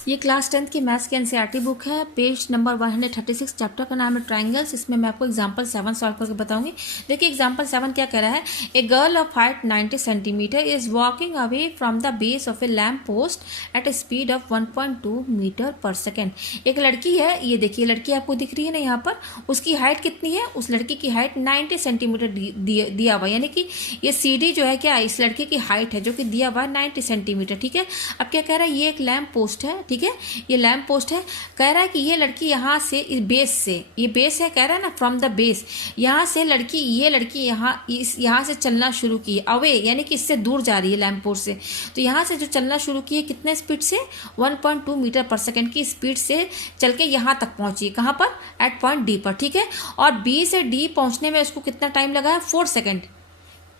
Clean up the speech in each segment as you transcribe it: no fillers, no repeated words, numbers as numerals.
ये class 10th की maths की एनसीईआरटी बुक है। पेज नंबर 136, चैप्टर का नाम है ट्राइंगल्स। इसमें मैं आपको एग्जांपल 7 सॉल्व करके बताऊंगी। देखिए एग्जांपल 7 क्या कह रहा है। A girl of height 90 centimetre is walking away from the base of a lamp post at a speed of 1.2 metre per second. एक लड़की है, ये देखिए लड़की आपको दिख रही है ना यहाँ पर। उसकी हाइट कितनी है? उस लड़की की हाइट 90 सेंटीमीटर दिया हुआ, यानी कि ये सीडी जो है क्या इस लड़के की हाइट है जो कि दिया हुआ है 90 सेंटीमीटर। ठीक है, अब क्या कह रहा है, ये एक लैम्प पोस्ट है। ठीक है, ये लैम्प पोस्ट है। कह रहा है कि ये लड़की यहाँ से इस बेस से, ये बेस है कह रहा है ना, फ्रॉम द बेस, यहाँ से लड़की, ये लड़की यहाँ से चलना शुरू की अवे, यानी कि इससे दूर जा रही है लैम्प पोस्ट से। तो यहाँ से जो चलना शुरू की है कितने स्पीड से? 1.2 मीटर पर सेकेंड की स्पीड से चल के यहाँ तक पहुंची है। कहाँ पर? एट पॉइंट डी पर। ठीक है, और बी से डी पहुंचने में उसको कितना टाइम लगा है? 4 सेकेंड।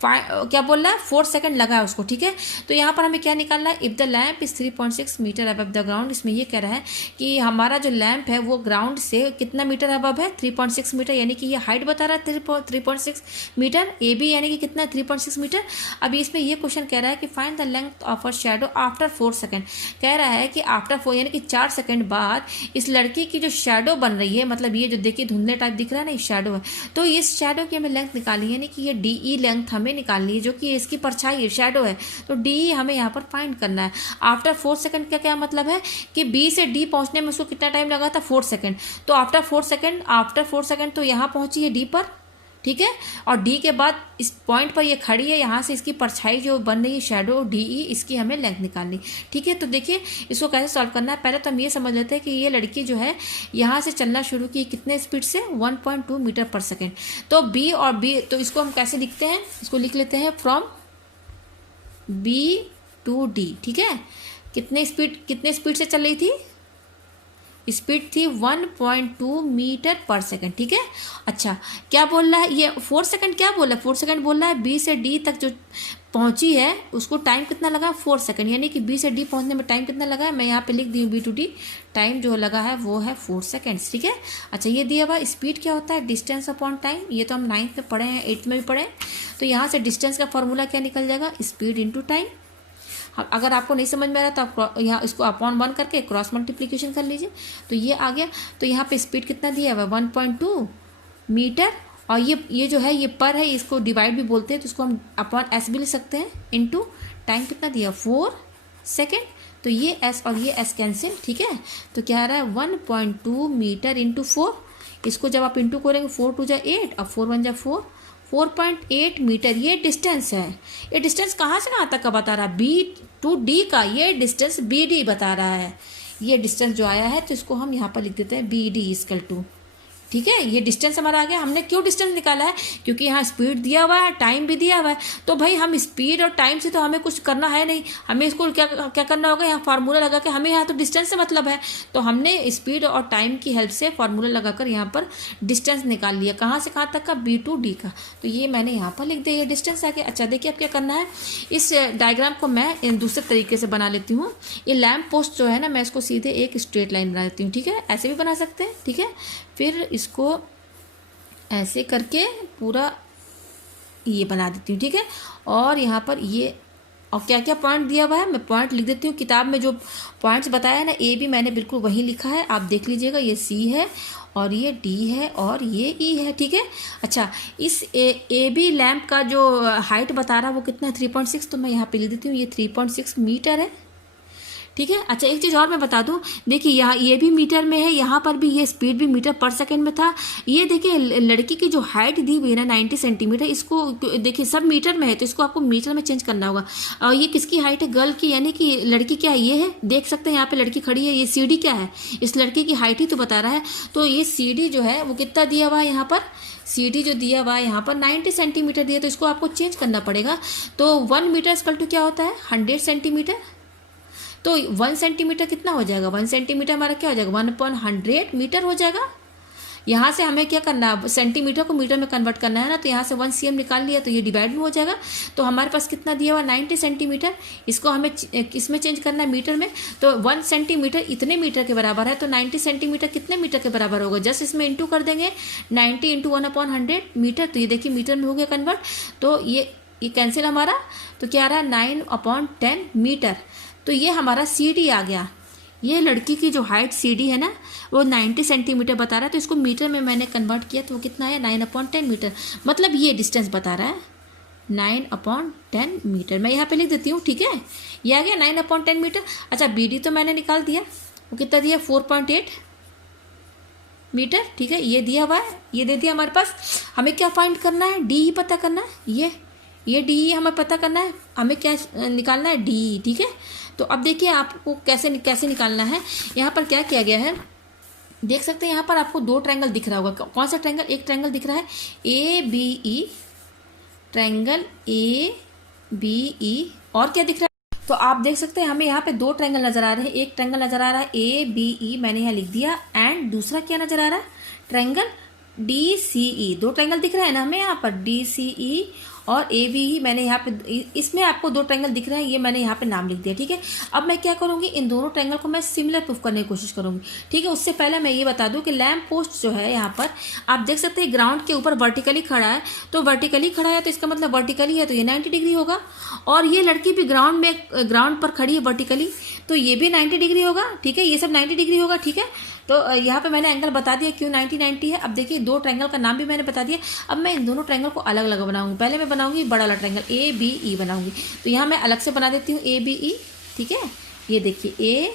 क्या बोल रहा है? 4 सेकंड लगा है उसको। ठीक है, तो यहाँ पर हमें क्या निकालना है? If the lamp is 3.6 metre above the ground. इसमें ये कह रहा है कि हमारा जो लैम्प है वो ग्राउंड से कितना मीटर अबव है? 3.6 मीटर, यानी कि ये हाइट बता रहा है 3.6 मीटर। ए बी यानी कि कितना है? 3.6 मीटर। अभी इसमें ये क्वेश्चन कह रहा है कि find the length of a shadow after 4 second. कह रहा है कि आफ्टर 4 यानी कि 4 सेकेंड बाद इस लड़की की जो शैडो बन रही है, मतलब ये जो देखिए धुंधले टाइप दिख रहा है ना, ये शैडो है। तो इस शैडो की हमें लेंथ निकाली, यानी कि ये डी ई लेंथ हमें निकालनी है, जो कि इसकी परछाई है, शैडो है। तो डी हमें यहाँ पर फाइंड करना है। आफ्टर 4 सेकंड का क्या मतलब है कि बी से डी पहुंचने में उसको कितना टाइम लगा था? 4 सेकंड। तो आफ्टर 4 सेकंड तो यहाँ पहुंची है डी पर। ठीक है, और डी के बाद इस पॉइंट पर ये खड़ी है, यहाँ से इसकी परछाई जो बन रही है शैडो डी ई, इसकी हमें लेंथ निकालनी। ठीक है, तो देखिए इसको कैसे सॉल्व करना है। पहले तो हम ये समझ लेते हैं कि ये लड़की जो है यहाँ से चलना शुरू की कितने स्पीड से? 1.2 मीटर पर सेकेंड। तो बी और बी, तो इसको हम कैसे लिखते हैं? इसको लिख लेते हैं फ्रॉम बी टू डी। ठीक है, कितने स्पीड से चल रही थी? स्पीड थी 1.2 मीटर पर सेकंड। ठीक है, अच्छा क्या बोल रहा है ये? 4 सेकंड क्या बोल रहा है? 4 सेकंड बोल रहा है। बी से डी तक जो पहुंची है उसको टाइम कितना लगा? 4 सेकंड, यानी कि बी से डी पहुंचने में टाइम कितना लगा है? मैं यहाँ पे लिख दी हूँ बी टू डी, टाइम जो लगा है वो है 4 सेकेंड्स। ठीक है, अच्छा ये दिया हुआ स्पीड क्या होता है? Distance upon time. ये तो हम 9th में पढ़े हैं, 8th में भी पढ़े हैं। तो यहाँ से डिस्टेंस का फॉर्मूला क्या निकल जाएगा? Speed into time. अगर आपको नहीं समझ में आ रहा तो आप यहाँ इसको अपॉन 1 करके क्रॉस मल्टीप्लीकेशन कर लीजिए, तो ये आ गया। तो यहाँ पे स्पीड कितना दिया हुआ? 1.2 मीटर। और ये जो है ये पर है, इसको डिवाइड भी बोलते हैं, तो इसको हम अपॉन एस भी लिख सकते हैं। इनटू टाइम कितना दिया? 4 सेकेंड। तो ये एस और ये एस कैंसिल। ठीक है, तो क्या आ रहा है? 1.2 मीटर इंटू 4। इसको जब आप इंटू करेंगे 4 2 जा 8 और 4 1 जा 4, 4.8 मीटर ये डिस्टेंस है। ये डिस्टेंस कहाँ से कहाँ तक का बता रहा है? बी टू डी का ये डिस्टेंस बी डी बता रहा है। ये डिस्टेंस जो आया है तो इसको हम यहाँ पर लिख देते हैं बी डी इक्वल टू। ठीक है, ये डिस्टेंस हमारा आ गया। हमने क्यों डिस्टेंस निकाला है? क्योंकि यहाँ स्पीड दिया हुआ है, टाइम भी दिया हुआ है। तो भाई हम स्पीड और टाइम से तो हमें कुछ करना है नहीं, हमें इसको क्या करना होगा? यहाँ फार्मूला लगा के, हमें यहाँ तो डिस्टेंस से मतलब है, तो हमने स्पीड और टाइम की हेल्प से फार्मूला लगाकर यहाँ पर डिस्टेंस निकाल लिया। कहाँ से कहाँ तक का? बी टू डी का। तो ये मैंने यहाँ पर लिख दिया, ये डिस्टेंस आ गया। अच्छा देखिए अब क्या करना है, इस डायग्राम को मैं दूसरे तरीके से बना लेती हूँ। ये लैम्प पोस्ट जो है ना, मैं इसको सीधे एक स्ट्रेट लाइन बना लेती हूँ। ठीक है, ऐसे भी बना सकते हैं। ठीक है, फिर इसको ऐसे करके पूरा ये बना देती हूँ। ठीक है, और यहाँ पर ये और क्या क्या पॉइंट दिया हुआ है मैं पॉइंट लिख देती हूँ। किताब में जो पॉइंट्स बताया है ना, ए बी मैंने बिल्कुल वही लिखा है, आप देख लीजिएगा। ये सी है और ये डी है और ये ई है। ठीक है, अच्छा इस ए बी लैम्प का जो हाइट बता रहा है वो कितना है? 3.6। तो मैं यहाँ पे लिख देती हूँ ये 3.6 मीटर है। ठीक है, अच्छा एक चीज़ और मैं बता दूं, देखिए यहाँ ये भी मीटर में है, यहाँ पर भी ये स्पीड भी मीटर पर सेकंड में था। ये देखिए लड़की की जो हाइट दी हुई है ना 90 सेंटीमीटर, इसको देखिए सब मीटर में है, तो इसको आपको मीटर में चेंज करना होगा। और ये किसकी हाइट है? गर्ल की, यानी कि लड़की क्या है? ये है, देख सकते हैं यहाँ पे लड़की खड़ी है। ये सी डी क्या है? इस लड़की की हाइट ही तो बता रहा है। तो ये सी डी जो है वो कितना दिया हुआ है? यहाँ पर सी डी जो दिया हुआ है यहाँ पर 90 सेंटीमीटर दिया, तो इसको आपको चेंज करना पड़ेगा। तो 1 मीटर इक्वल टू क्या होता है? 100 सेंटीमीटर। तो 1 सेंटीमीटर कितना हो जाएगा? 1 सेंटीमीटर हमारा क्या हो जाएगा? 1/100 मीटर हो जाएगा। यहाँ से हमें क्या करना है? सेंटीमीटर को मीटर में कन्वर्ट करना है ना, तो यहाँ से 1 cm निकाल लिया तो ये डिवाइड में हो जाएगा। तो हमारे पास कितना दिया हुआ? 90 सेंटीमीटर। इसको हमें किस में चेंज करना है? मीटर में। तो 1 सेंटीमीटर इतने मीटर के बराबर है, तो 90 सेंटीमीटर कितने मीटर के बराबर होगा? जस्ट इसमें इंटू कर देंगे, 90 इंटू 1/100 मीटर। तो ये देखिए मीटर में हो गया कन्वर्ट। तो ये कैंसिल हमारा, तो क्या आ रहा है? 9/10 मीटर। तो ये हमारा सी डी आ गया। ये लड़की की जो हाइट CD है ना वो 90 सेंटीमीटर बता रहा है, तो इसको मीटर में मैंने कन्वर्ट किया तो वो कितना है 9/10 मीटर, मतलब ये डिस्टेंस बता रहा है 9/10 मीटर। मैं यहाँ पे लिख देती हूँ, ठीक है, ये आ गया 9/10 मीटर। अच्छा BD तो मैंने निकाल दिया, वो कितना दिया 4.8 मीटर, ठीक है, ये दिया हुआ है, ये दे दिया हमारे पास। हमें क्या फाइंड करना है, डी ही पता करना है, ये डी हमें पता करना है, हमें क्या निकालना है डी, ठीक है। तो अब देखिए आपको कैसे कैसे निकालना है। यहाँ पर क्या किया गया है, देख सकते हैं यहाँ पर आपको दो ट्रायंगल दिख रहा होगा। कौन सा ट्रायंगल, एक ट्रायंगल दिख रहा है ABE, ट्रायंगल ABE, और क्या दिख रहा है, तो आप देख सकते हैं हमें यहाँ पे दो ट्रायंगल नजर आ रहे हैं। एक ट्रायंगल नजर आ रहा है ABE, मैंने यहाँ लिख दिया, एंड दूसरा क्या नजर आ रहा है ट्रायंगल DCE। दो ट्रायंगल दिख रहे हैं ना हमें यहाँ पर, DCE और ABE, मैंने यहाँ पे, इसमें आपको दो ट्रायंगल दिख रहे हैं, ये मैंने यहाँ पे नाम लिख दिया, ठीक है। अब मैं क्या करूँगी, इन दोनों ट्रायंगल को मैं सिमिलर प्रूफ करने की कोशिश करूँगी, ठीक है। उससे पहले मैं ये बता दूँ कि लैम्प पोस्ट जो है यहाँ पर आप देख सकते हैं ग्राउंड के ऊपर वर्टिकली खड़ा है, तो वर्टिकली खड़ा है तो इसका मतलब वर्टिकली है तो ये 90 डिग्री होगा, और ये लड़की भी ग्राउंड पर खड़ी है वर्टिकली, तो ये भी 90 डिग्री होगा, ठीक है, ये सब 90 डिग्री होगा, ठीक है। तो यहाँ पे मैंने एंगल बता दिया क्यों 90 है। अब देखिए दो ट्रायंगल का नाम भी मैंने बता दिया। अब मैं इन दोनों ट्रायंगल को अलग अलग बनाऊंगी। पहले मैं बनाऊंगी बड़ा वाला ट्रायंगल ABE बनाऊंगी, तो यहाँ मैं अलग से बना देती हूँ ABE, ठीक है। ये देखिए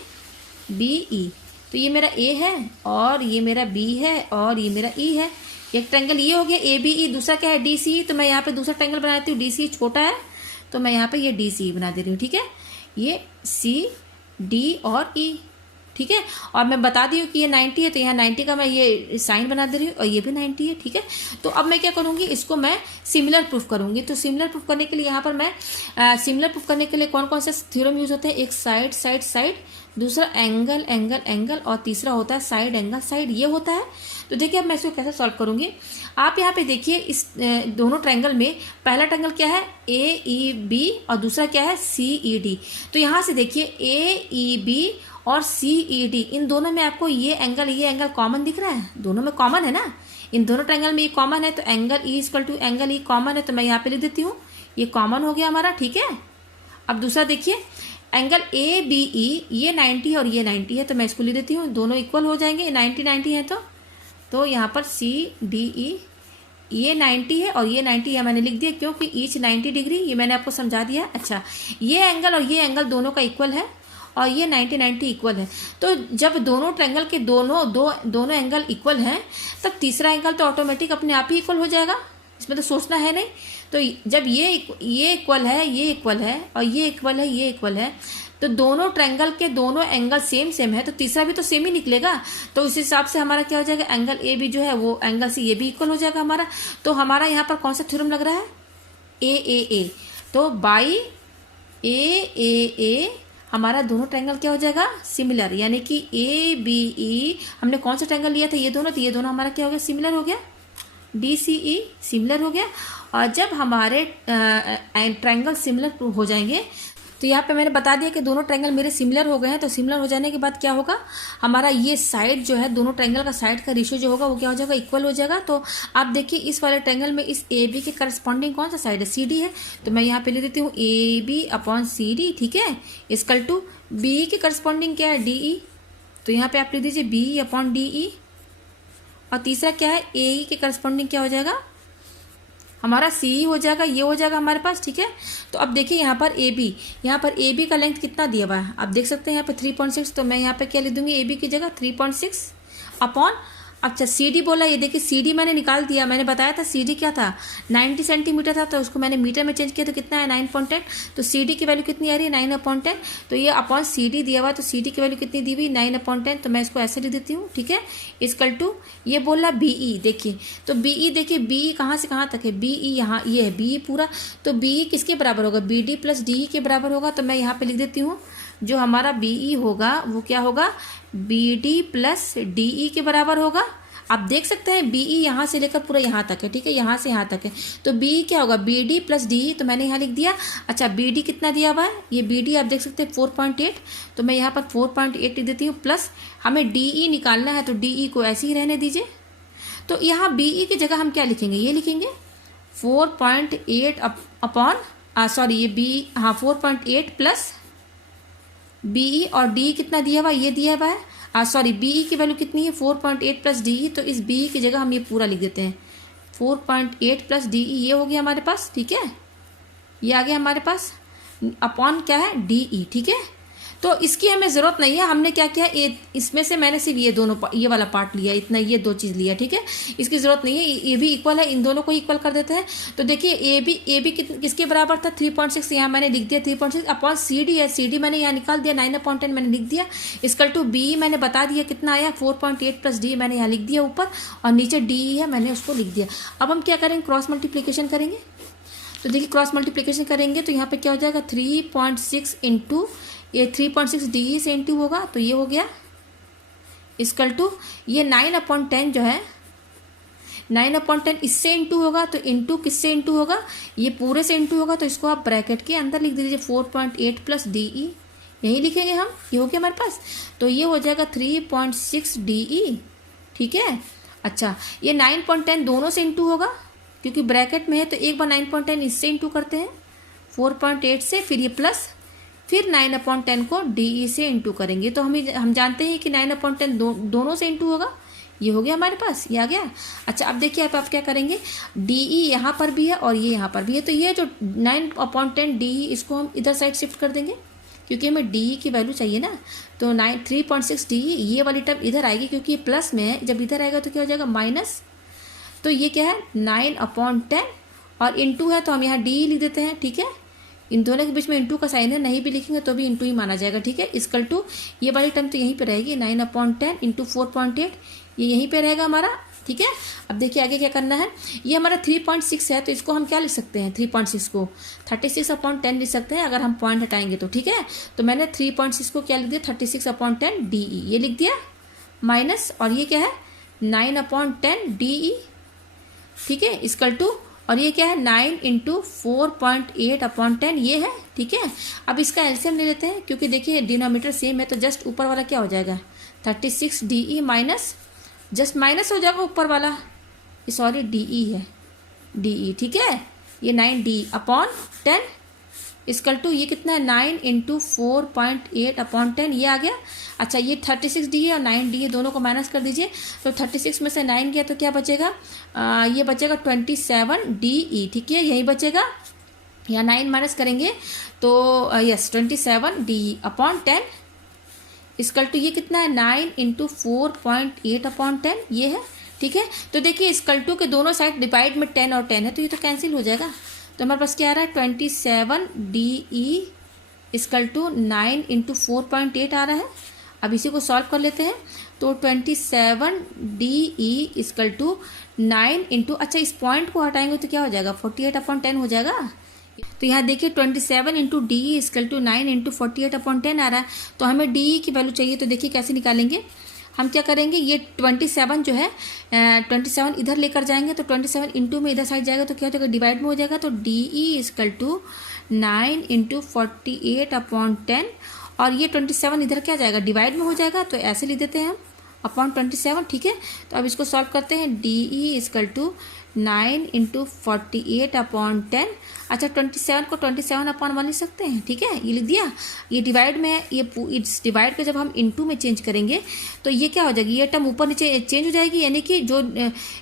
ABE, तो ये मेरा A है और ये मेरा B है और ये मेरा E है। एक ट्रायंगल ये हो गया ABE, दूसरा क्या है DCE, तो मैं यहाँ पे दूसरा ट्रायंगल बना देती हूँ। DCE छोटा है तो मैं यहाँ पे ये DCE बना दे रही हूँ, ठीक है। ये C D और E, ठीक है। और मैं बता दी हूँ कि ये 90 है तो यहाँ 90 का मैं ये साइन बना दे रही हूँ, और ये भी 90 है, ठीक है। तो अब मैं क्या करूँगी, इसको मैं सिमिलर प्रूफ करूँगी। तो सिमिलर प्रूफ करने के लिए यहाँ पर मैं सिमिलर प्रूफ करने के लिए कौन कौन से थ्योरम यूज होते हैं, एक साइड साइड साइड, दूसरा एंगल एंगल एंगल, और तीसरा होता है साइड एंगल साइड, ये होता है। तो देखिए अब मैं इसको कैसे सॉल्व करूँगी। आप यहाँ पे देखिए इस दोनों ट्रायंगल में पहला ट्रायंगल क्या है AEB और दूसरा क्या है CED। तो यहाँ से देखिए AEB और CED, इन दोनों में आपको ये एंगल कॉमन दिख रहा है, दोनों में कॉमन है ना, इन दोनों ट्रायंगल में ये कॉमन है, तो angle E equal to angle E common है, तो मैं यहाँ पे लिख देती हूँ, ये कॉमन हो गया हमारा, ठीक है। अब दूसरा देखिए एंगल ABE, ये 90 है और ये 90 है, तो मैं इसको लिख देती हूँ, दोनों इक्वल हो जाएंगे, 90 है तो यहाँ पर CDE, ये 90 है और ये 90 है, मैंने लिख दिया क्योंकि ईच 90 डिग्री, ये मैंने आपको समझा दिया। अच्छा, ये एंगल और ये एंगल दोनों का इक्वल है और ये 90 इक्वल है। तो जब दोनों ट्रायंगल के दोनों एंगल इक्वल हैं, तब तीसरा एंगल तो ऑटोमेटिक अपने आप ही इक्वल हो जाएगा, इसमें तो सोचना है नहीं। तो जब ये इक्वल है, ये इक्वल है और ये इक्वल है, ये इक्वल है, तो दोनों ट्रायंगल के दोनों एंगल सेम है, तो तीसरा भी तो सेम ही निकलेगा। तो उस हिसाब से हमारा क्या हो जाएगा, एंगल ए भी जो है वो एंगल से ये भी इक्वल हो जाएगा हमारा। तो हमारा यहाँ पर कौन सा थ्योरम लग रहा है, AAA। तो बाई AAA हमारा दोनों ट्रायंगल क्या हो जाएगा, सिमिलर, यानी कि ABE हमने कौन सा ट्रायंगल लिया था, ये दोनों, तो ये दोनों हमारा क्या हो गया, सिमिलर हो गया, DCE सिमिलर हो गया। और जब हमारे ट्रायंगल सिमिलर हो जाएंगे, तो यहाँ पे मैंने बता दिया कि दोनों ट्रायंगल मेरे सिमिलर हो गए हैं। तो सिमिलर हो जाने के बाद क्या होगा, हमारा ये साइड जो है, दोनों ट्रायंगल का साइड का रेशियो जो होगा वो क्या हो जाएगा, इक्वल हो जाएगा। तो आप देखिए इस वाले ट्रायंगल में इस AB के करस्पॉन्डिंग कौन सा साइड है, CD है, तो मैं यहाँ पे ले देती हूँ AB/CD, ठीक है, इक्वल टू BE के करस्पॉन्डिंग क्या है, DE, तो यहाँ पे आप लिख दीजिए BE/DE। और तीसरा क्या है, AE के करस्पॉन्डिंग क्या हो जाएगा, हमारा CE हो जाएगा, ये हो जाएगा हमारे पास, ठीक है। तो अब देखिए यहाँ पर AB का लेंथ कितना दिया हुआ है, आप देख सकते हैं यहाँ पे 3.6, तो मैं यहाँ पे क्या लिख दूंगी, AB की जगह 3.6 अपॉन, अच्छा CD बोला, ये देखिए CD मैंने निकाल दिया, मैंने बताया था CD क्या था, 90 सेंटीमीटर था, तो उसको मैंने मीटर में चेंज किया तो कितना है 9.10, तो CD की वैल्यू कितनी आ रही है 9/10, तो ये अपॉन CD दिया हुआ है, तो CD की वैल्यू कितनी दी हुई 9/10, तो मैं इसको ऐसे लिख देती हूँ, ठीक है, इक्वल टू ये बोला BE, देखिए तो BE, देखिए BE कहाँ से कहाँ तक है, BE यहाँ, ये है BE पूरा, तो BE किसके बराबर होगा, BD प्लस DE के बराबर होगा, तो मैं यहाँ पे लिख देती हूँ, जो हमारा BE होगा वो क्या होगा, BD प्लस DE के बराबर होगा। आप देख सकते हैं BE यहाँ से लेकर पूरा यहाँ तक है, ठीक है, यहाँ से यहाँ तक है, तो BE क्या होगा, BD प्लस DE, तो मैंने यहाँ लिख दिया। अच्छा, BD कितना दिया हुआ है, ये BD आप देख सकते हैं 4.8, तो मैं यहाँ पर 4.8 लिख देती हूँ, प्लस हमें DE निकालना है, तो DE को ऐसे ही रहने दीजिए। तो यहाँ BE की जगह हम क्या लिखेंगे, ये लिखेंगे 4.8 अपॉन, सॉरी ये 4.8 प्लस BE और DE कितना दिया हुआ, ये दिया हुआ है, सॉरी BE की वैल्यू कितनी है 4.8 प्लस DE, तो इस BE की जगह हम ये पूरा लिख देते हैं 4.8 प्लस DE, ये हो गया हमारे पास, ठीक है, ये आ गया हमारे पास, अपॉन क्या है DE, ठीक है। तो इसकी हमें ज़रूरत नहीं है, हमने क्या किया, इसमें से मैंने सिर्फ ये दोनों ये वाला पार्ट लिया, इतना ये दो चीज़ लिया, ठीक है, इसकी ज़रूरत नहीं है, ये भी इक्वल है, इन दोनों को इक्वल कर देते हैं। तो देखिए ए बी किसके बराबर था 3.6, यहाँ मैंने लिख दिया 3.6 अपॉन CD है, CD मैंने यहाँ निकाल दिया 9/10 मैंने लिख दिया, इसकल टू BE मैंने बता दिया कितना आया 4.8 प्लस DE मैंने यहाँ लिख दिया ऊपर, और नीचे DE है मैंने उसको लिख दिया। अब हम क्या करेंगे, क्रॉस मल्टीप्लीकेशन करेंगे। तो देखिए क्रॉस मल्टीप्लीकेशन करेंगे तो यहाँ पे क्या हो जाएगा 3.6 इंटू ये 3.6 DE से इंटू होगा, तो ये हो गया इसकल टू ये 9/10 जो है 9/10 इससे इंटू होगा, तो इंटू किससे इंटू होगा, ये पूरे से इंटू होगा, तो इसको आप ब्रैकेट के अंदर लिख दीजिए 4.8 प्लस DE, यही लिखेंगे हम, ये हो गया हमारे पास। तो ये हो जाएगा 3.6 DE, ठीक है। अच्छा ये 9.10 दोनों से इंटू होगा क्योंकि ब्रैकेट में है, तो एक बार 9.10 इससे इंटू करते हैं 4.8 से, फिर ये प्लस, फिर 9/10 को DE से इंटू करेंगे, तो हम जानते हैं कि 9/10 दोनों से इंटू होगा, ये हो गया हमारे पास, ये आ गया। अच्छा अब देखिए आप क्या करेंगे, DE यहाँ पर भी है और ये यहाँ पर भी है, तो ये जो 9/10 DE इसको हम इधर साइड शिफ्ट कर देंगे क्योंकि हमें DE की वैल्यू चाहिए ना, तो 3.6 DE ये वाली टर्म इधर आएगी क्योंकि ये प्लस में है, जब इधर आएगा तो क्या हो जाएगा माइनस, तो ये क्या है 9/10 और इंटू है तो हम यहाँ DE लिख देते हैं, ठीक है, इन दोनों के बीच में इंटू का साइन है, नहीं भी लिखेंगे तो भी इंटू ही माना जाएगा, ठीक है। इसकल टू ये वाली टर्म तो यहीं पे रहेगी 9/10 इंटू 4.8, ये यहीं पे रहेगा हमारा, ठीक है। अब देखिए आगे क्या करना है, ये हमारा 3.6 है, तो इसको हम क्या लिख सकते हैं 3.6 को 36/10 लिख सकते हैं अगर हम पॉइंट हटाएंगे तो, ठीक है। तो मैंने 3.6 को क्या लिख दिया 36/10 DE, ये लिख दिया माइनस, और ये क्या है 9/10 DE, ठीक है, इसकल टू, और ये क्या है 9 इंटू 4.8/10 ये है, ठीक है। अब इसका एलसीएम ले लेते हैं क्योंकि देखिए डिनोमिनेटर सेम है, तो जस्ट ऊपर वाला क्या हो जाएगा 36 DE माइनस, जस्ट माइनस हो जाएगा ऊपर वाला, सॉरी DE है DE, ठीक है, ये 9D/10 इसकल टू ये कितना है 9 इंटू 4.8/10 ये आ गया। अच्छा ये 36 DE और 9 DE दोनों को माइनस कर दीजिए, तो 36 में से 9 गया तो क्या बचेगा, ये बचेगा 27 DE, ठीक है, यही बचेगा, यहाँ 9 माइनस करेंगे तो यस 27 DE/10 इसकल टू ये कितना है 9 इंटू 4.8/10 ये है, ठीक है। तो देखिए इसकल टू के दोनों साइड डिवाइड में 10 और 10 है, तो ये तो कैंसिल हो जाएगा, तो हमारे पास क्या आ रहा है 27 DE इसकल टू 9 इंटू 4.8 आ रहा है। अब इसी को सॉल्व कर लेते हैं, तो 27 DE इसकल टू 9 इंटू, अच्छा इस पॉइंट को हटाएंगे तो क्या हो जाएगा 48/10 हो जाएगा। तो यहाँ देखिए 27 into DE equal to 9 into 48/10 आ रहा है, तो हमें DE की वैल्यू चाहिए, तो देखिए कैसे निकालेंगे, हम क्या करेंगे ये 27 जो है 27 इधर लेकर जाएंगे, तो 27 इंटू में इधर साइड जाएगा तो क्या हो जाएगा डिवाइड में हो जाएगा, तो DE इसकल टू 9 इंटू 48/10 और ये 27 इधर क्या जाएगा डिवाइड में हो जाएगा, तो ऐसे लिख देते हैं हम अपॉन 27, ठीक है। तो अब इसको सॉल्व करते हैं, DE इसकल टू 9 इंटू 48/10, अच्छा 27 को 27/1 लिख सकते हैं, ठीक है, ये लिख दिया। ये डिवाइड में है, ये इस डिवाइड को जब हम इंटू में चेंज करेंगे तो ये क्या हो जाएगी, ये टर्म ऊपर नीचे चेंज हो जाएगी, यानी कि जो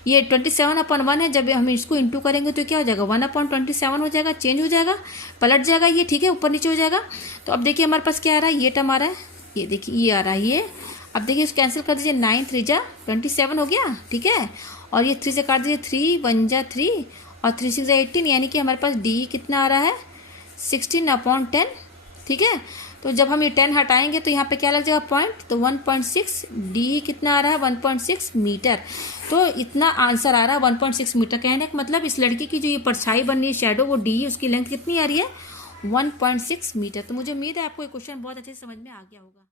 ये 27/1 है जब हम इसको इंटू करेंगे तो क्या हो जाएगा 1/27 हो जाएगा, चेंज हो जाएगा, पलट जाएगा ये, ठीक है, ऊपर नीचे हो जाएगा। तो अब देखिए हमारे पास क्या आ रहा है, ये टर्म आ रहा है, ये देखिए ये आ रहा है ये, अब देखिए इसको कैंसिल कर दीजिए, 9 3 जा 27 हो गया, ठीक है, और ये 3 से काट दीजिए, 3 1 जा 3 और 3 6 जा 18, यानी कि हमारे पास DE कितना आ रहा है 16/10, ठीक है। तो जब हम ये 10 हटाएंगे तो यहाँ पे क्या लग जाएगा पॉइंट, तो 1.6, DE कितना आ रहा है 1.6 मीटर, तो इतना आंसर आ रहा है 1.6 मीटर। कहने का मतलब इस लड़की की जो ये परछाई बन रही है शेडो, वो DE उसकी लेंथ कितनी आ रही है 1.6 मीटर। तो मुझे उम्मीद है आपको ये क्वेश्चन बहुत अच्छे से समझ में आ गया होगा।